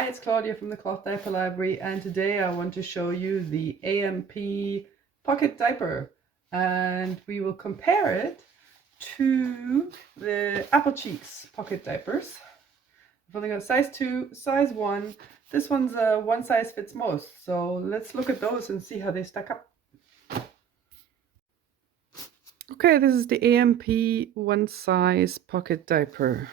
Hi, it's Claudia from the Cloth Diaper Library, and today I want to show you the AMP Pocket Diaper, and we will compare it to the Applecheeks Pocket Diapers. I've only got size 2, size 1. This one's a one size fits most, so let's look at those and see how they stack up. Okay, this is the AMP one size pocket diaper.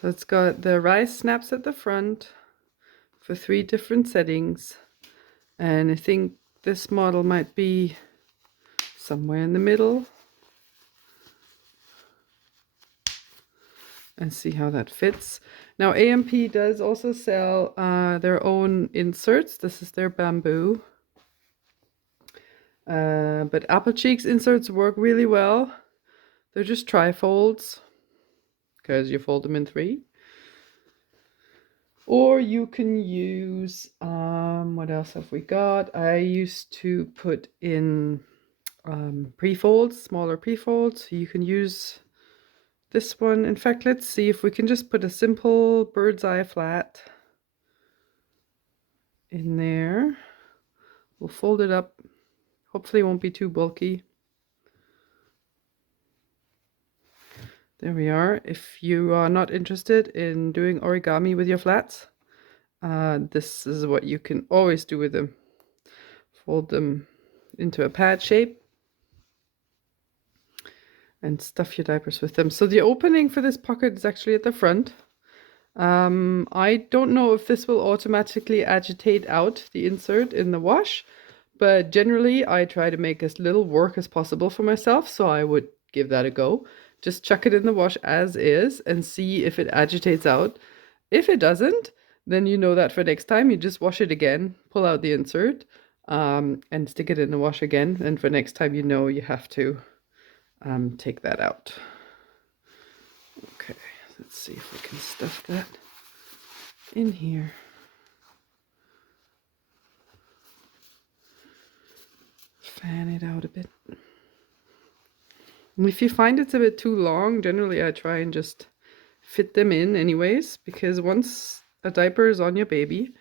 So it's got the rise snaps at the front for 3 different settings, and I think this model might be somewhere in the middle, and see how that fits. Now AMP does also sell their own inserts. This is their bamboo, but Applecheeks inserts work really well. They're just tri-folds because you fold them in 3. Or you can use, what else have we got? I used to put in pre-folds, smaller pre-folds. So you can use this one. In fact, let's see if we can just put a simple bird's eye flat in there. We'll fold it up. Hopefully it won't be too bulky. There we are. If you are not interested in doing origami with your flats, this is what you can always do with them. Fold them into a pad shape and stuff your diapers with them. So the opening for this pocket is actually at the front. I don't know if this will automatically agitate out the insert in the wash, but generally I try to make as little work as possible for myself, so I would give that a go. Just chuck it in the wash as is and see if it agitates out. If it doesn't, then you know that for next time you just wash it again, pull out the insert, and stick it in the wash again, and for next time you know you have to take that out. Okay, let's see if we can stuff that in here. Fan it out a bit. And if you find it's a bit too long, generally I try and just fit them in anyways, because once a diaper is on your baby,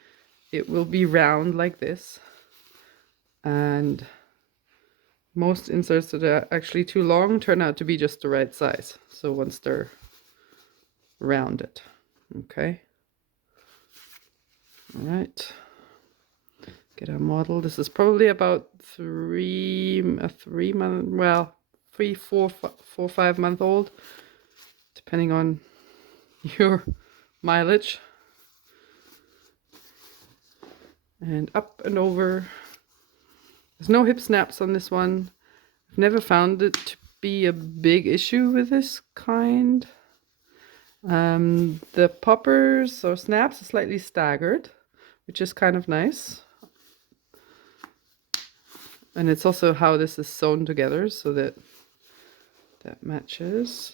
it will be round like this. And most inserts that are actually too long turn out to be just the right size. So once they're rounded, okay. All right. Get our model. This is probably about 3, 4, 5 month old, depending on your mileage. And up and over. There's no hip snaps on this one. I've never found it to be a big issue with this kind. The poppers or snaps are slightly staggered, which is kind of nice. And it's also how this is sewn together so that matches.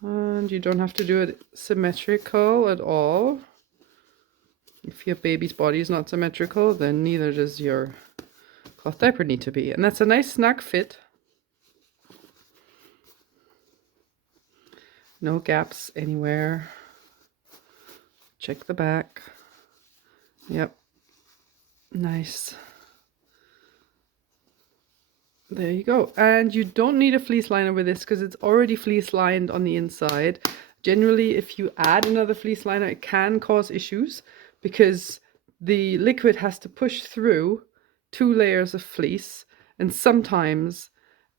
And you don't have to do it symmetrical at all. If your baby's body is not symmetrical, then neither does your cloth diaper need to be. And that's a nice snug fit. No gaps anywhere. Check the back. Yep. Nice. There you go. And you don't need a fleece liner with this because it's already fleece lined on the inside. Generally, if you add another fleece liner, it can cause issues because the liquid has to push through 2 layers of fleece, and sometimes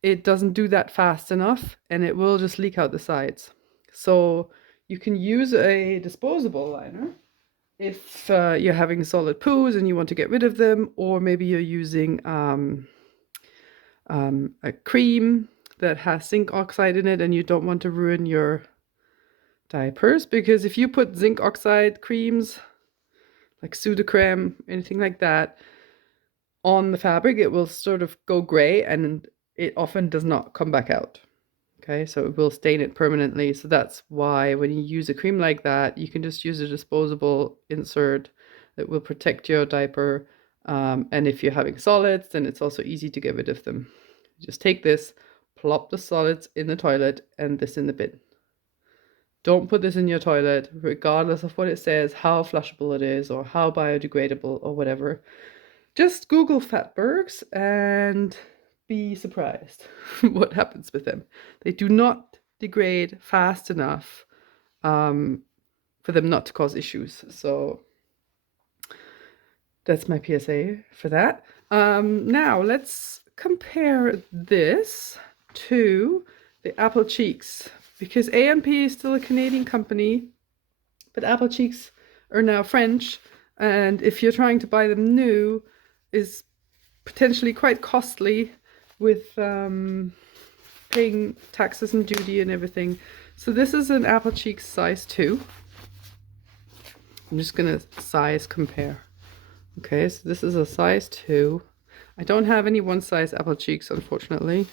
it doesn't do that fast enough and it will just leak out the sides. So you can use a disposable liner if you're having solid poos and you want to get rid of them, or maybe you're using a cream that has zinc oxide in it and you don't want to ruin your diapers, because if you put zinc oxide creams like Sudocrem, anything like that, on the fabric, it will sort of go gray and it often does not come back out. Okay, so it will stain it permanently. So that's why when you use a cream like that, you can just use a disposable insert that will protect your diaper. And if you're having solids, then it's also easy to get rid of them. You just take this, plop the solids in the toilet, and this in the bin. Don't put this in your toilet, regardless of what it says, how flushable it is, or how biodegradable, or whatever. Just Google fatbergs and be surprised what happens with them. They do not degrade fast enough for them not to cause issues. So that's my PSA for that. Now let's compare this to the Applecheeks, because AMP is still a Canadian company, but Applecheeks are now French, and if you're trying to buy them new, is potentially quite costly with paying taxes and duty and everything. So this is an Applecheeks size 2. I'm just gonna size compare. Okay, so this is a size 2. I don't have any one size Applecheeks, unfortunately,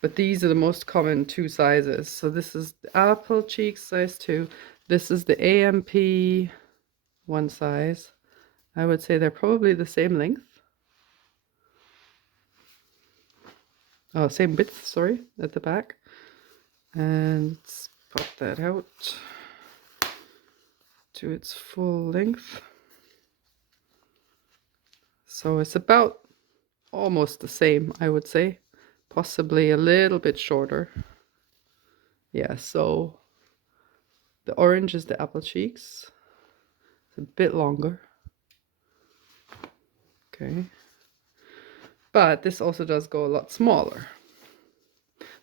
but these are the most common 2 sizes. So this is the Applecheeks size 2. This is the AMP 1 size. I would say they're probably the same length. Oh, same width, sorry, at the back. And let's pop that out to its full length. So it's about almost the same, I would say. Possibly a little bit shorter. Yeah, so the orange is the Applecheeks. It's a bit longer. Okay. But this also does go a lot smaller.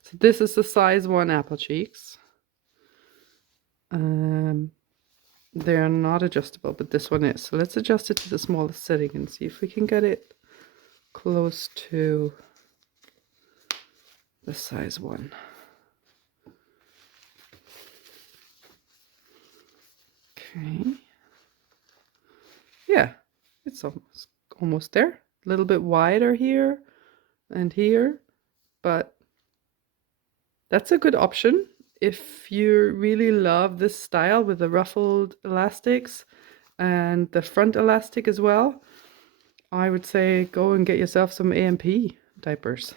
So this is the size 1 Applecheeks. They're not adjustable, but this one is. So let's adjust it to the smallest setting and see if we can get it close to the size 1. Okay. Yeah, it's almost there. A little bit wider here and here, but that's a good option if you really love this style with the ruffled elastics and the front elastic as well. I would say go and get yourself some AMP diapers.